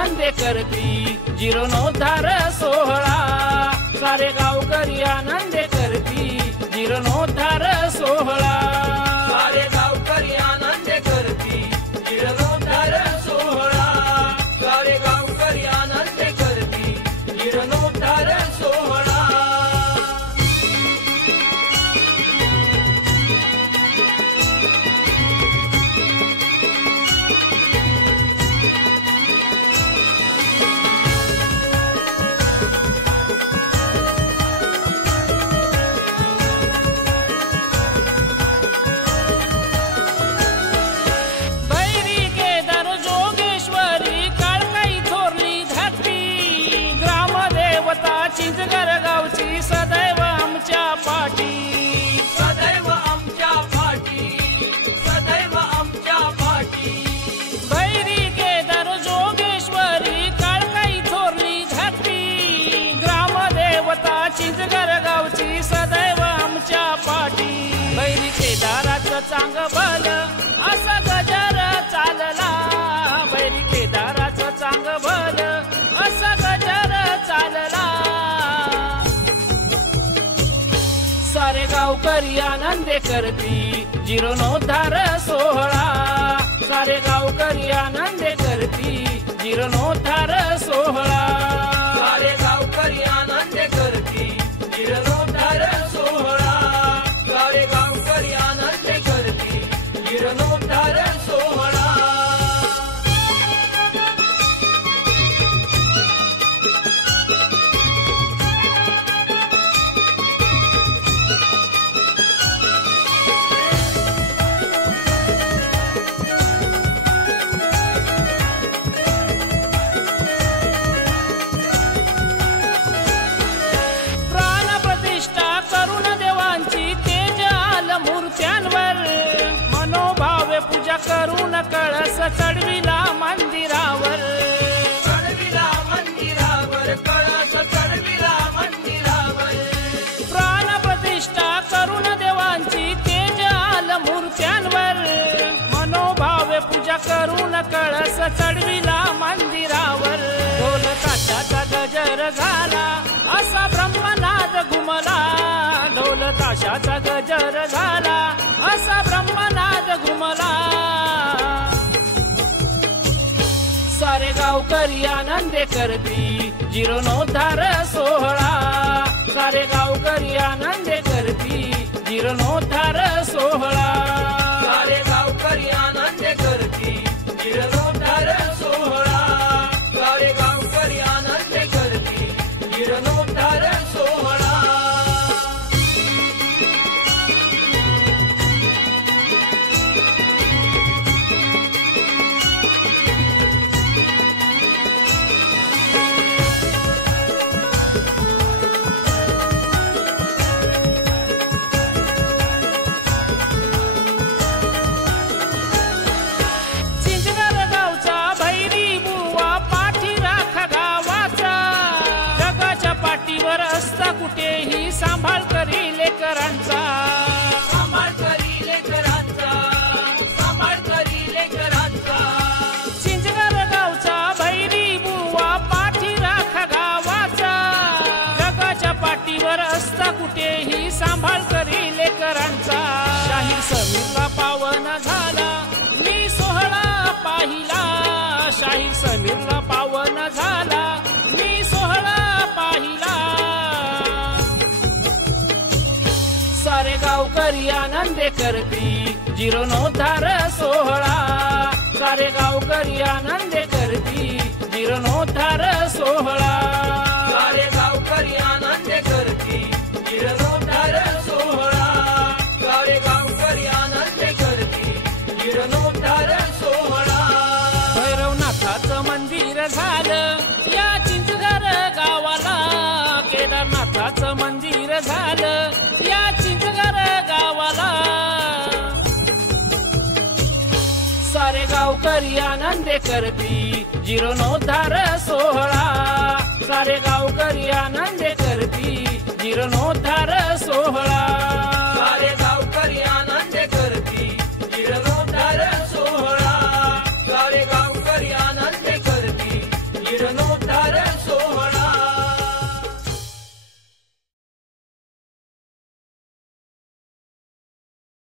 आनंदे करती जीर्णोद्धार सोहळा। सारे गावकरी आनंदे करती जीर्णोद्धार सोहळा। सारे गावकरी आनंदे करती जीर्णोद्धार सोहळा। सारे गावकरी आनंदे करती जीर्णोद्धार सोहळा। चिंचगर गावची सदैव आमच्या पाठी, सदैव आमच्या पाठी, सदैव आमच्या पाठी। भैरी केदार जोगेश्वरी काळकाई थोरली धाकटी, ग्रामदेवता चिंचगर गावची सदैव आमच्या पाठी। भैरी केदाराचं चांग भल असा गजर चालला, भैरी केदाराचं चांग भल असा गजर चालला। सारे गावकरी आनंदे करती जीर्णोद्धार सोहळा। सारे गावकरी आनंदे करती जीर्णोद्धार सोहळा। सारे गावकरी आनंदे करती जीर्णोद्धार सोहळा। सारे गावकरी आनंदे करती जीर्णोद्धार सोहळा। पूजा करून कळस चढविला मंदिरावर, चढविला मंदिरावर, कळस चढविला मंदिरावर। प्राण प्रतिष्ठा करून देवांची तेज आल मूर्त्यांवर, मनोभावे पूजा करून कळस चढविला मंदिरावर। ढोल ताशाचा गजर झाला असा ब्रह्मनाद घुमला, ढोल ताशाचा गजर झाला असा ब्रह्मनाद घुमला। सारे गावकरी आनंदे करती जीर्णोद्धार सोहळा। सारे गावकरी आनंदे करती जीर्णोद्धार सोहळा। सारे गावकरी आनंदे करती जीर्णोद्धार सोहळा। सारे गावकरी आनंदे करती जीर्णोद्धार सोहळा। कुठेही सांभाळ करी लेकरांचा, सांभाळ करी लेकरांचा, सांभाळ करी लेकरांचा। चिंचगर गावचा भैरी बुवा पाठी राख गावाचा, जगाच्या पाठीवर असता कुठेही सांभाळ करी लेकरांचा। शाहीर समीरला पावन झाला मी सोहळा पाहिला, शाहीर समीरला पावन झाला मी सोहळा पाहिला। सारे गावकरी आनंदे करती जीर्णोद्धार सोहळा। सारे गावकरी आनंदे करती जीर्णोद्धार सोहळा। सारे गावकरी आनंदे करती जीर्णोद्धार सोहळा। सारे गावकरी आनंदे करती जीर्णोद्धार सोहळा। भैरवनाथाचं मंदिर झालं या चिंचगर गावाला, केदारनाथाचं मंदिर झालं या चिंचगर गावाला। सारे गावकरी आनंदे करती जीर्णोद्धार सोहळा। सारे गावकरी आनंदे करती जीर्णोद्धार